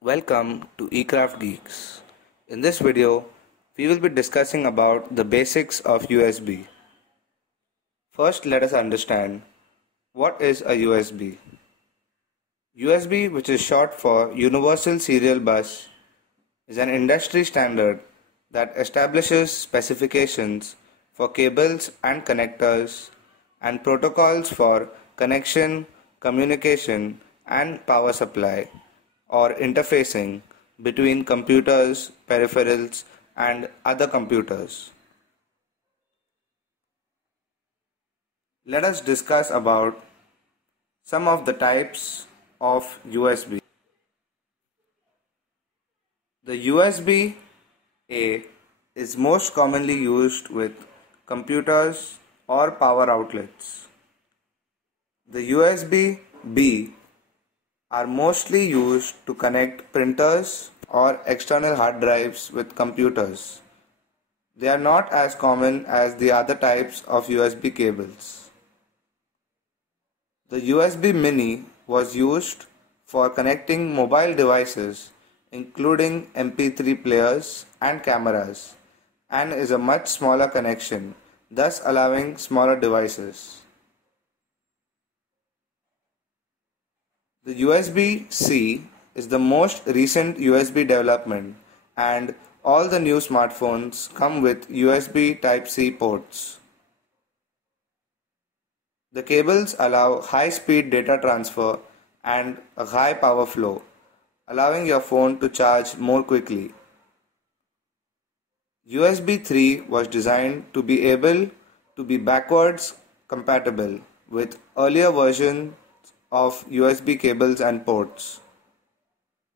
Welcome to eCraft Geeks. In this video, we will be discussing about the basics of USB. First, let us understand what is a USB. USB, which is short for Universal Serial Bus, is an industry standard that establishes specifications for cables and connectors and protocols for connection, communication, and power supply or interfacing between computers, peripherals, and other computers. Let us discuss about some of the types of USB. The USB-A is most commonly used with computers or power outlets. The USB-B are mostly used to connect printers or external hard drives with computers. They are not as common as the other types of USB cables. The USB Mini was used for connecting mobile devices including MP3 players and cameras, and is a much smaller connection, thus allowing smaller devices. The USB-C is the most recent USB development, and all the new smartphones come with USB Type-C ports. The cables allow high-speed data transfer and a high power flow, allowing your phone to charge more quickly. USB 3 was designed to be able to be backwards compatible with earlier versions of USB cables and ports.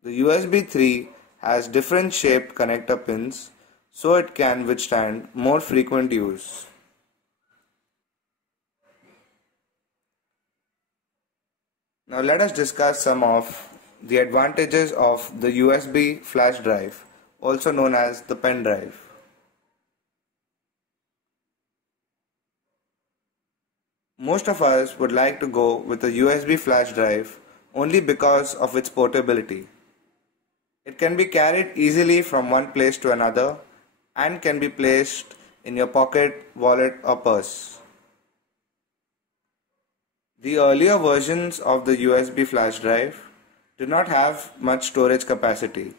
The USB 3 has different shaped connector pins so it can withstand more frequent use. Now let us discuss some of the advantages of the USB flash drive, also known as the pen drive. Most of us would like to go with a USB flash drive only because of its portability. It can be carried easily from one place to another and can be placed in your pocket, wallet or purse. The earlier versions of the USB flash drive do not have much storage capacity.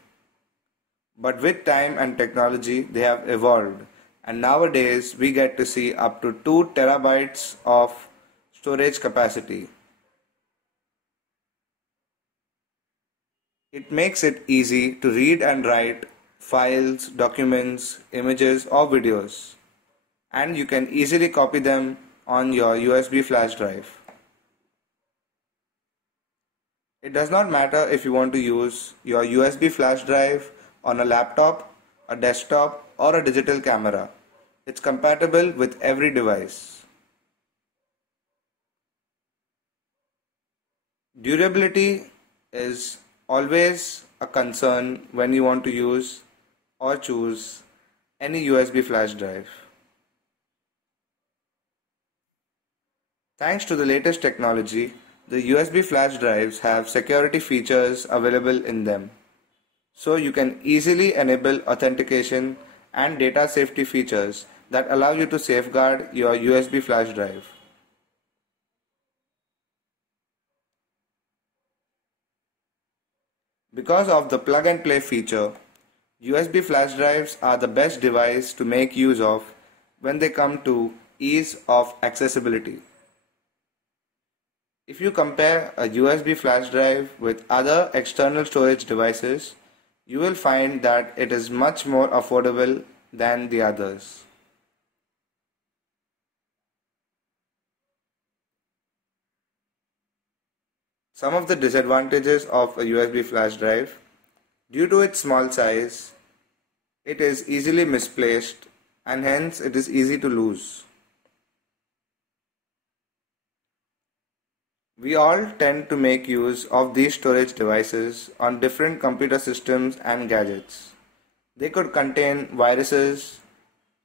But with time and technology, they have evolved, and nowadays we get to see up to 2 terabytes of storage capacity. It makes it easy to read and write files, documents, images or videos, and you can easily copy them on your USB flash drive. It does not matter if you want to use your USB flash drive on a laptop, a desktop or a digital camera. It's compatible with every device. Durability is always a concern when you want to use or choose any USB flash drive. Thanks to the latest technology, the USB flash drives have security features available in them. So you can easily enable authentication and data safety features that allow you to safeguard your USB flash drive. Because of the plug and play feature, USB flash drives are the best device to make use of when they come to ease of accessibility. If you compare a USB flash drive with other external storage devices, you will find that it is much more affordable than the others. Some of the disadvantages of a USB flash drive: due to its small size, it is easily misplaced and hence it is easy to lose. We all tend to make use of these storage devices on different computer systems and gadgets. They could contain viruses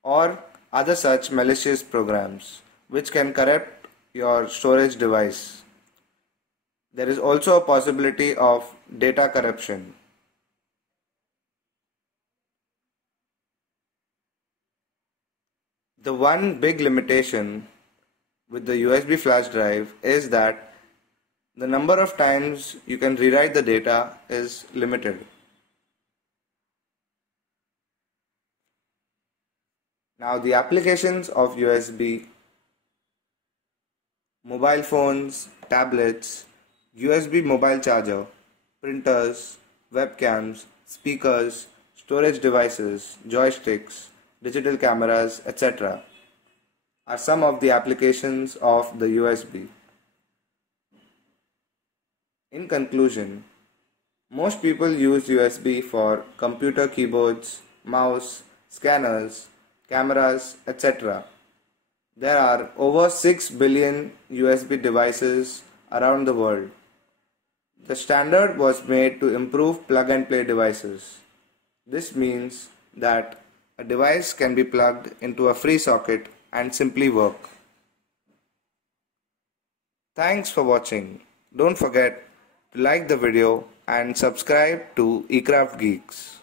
or other such malicious programs which can corrupt your storage device. There is also a possibility of data corruption. The one big limitation with the USB flash drive is that the number of times you can rewrite the data is limited. Now the applications of USB: mobile phones, tablets, USB mobile charger, printers, webcams, speakers, storage devices, joysticks, digital cameras, etc. are some of the applications of the USB. In conclusion, most people use USB for computer keyboards, mouse, scanners, cameras, etc. There are over 6 billion USB devices around the world. The standard was made to improve plug-and-play devices. This means that a device can be plugged into a free socket and simply work. Thanks for watching. Don't forget to like the video and subscribe to eCraft Geeks.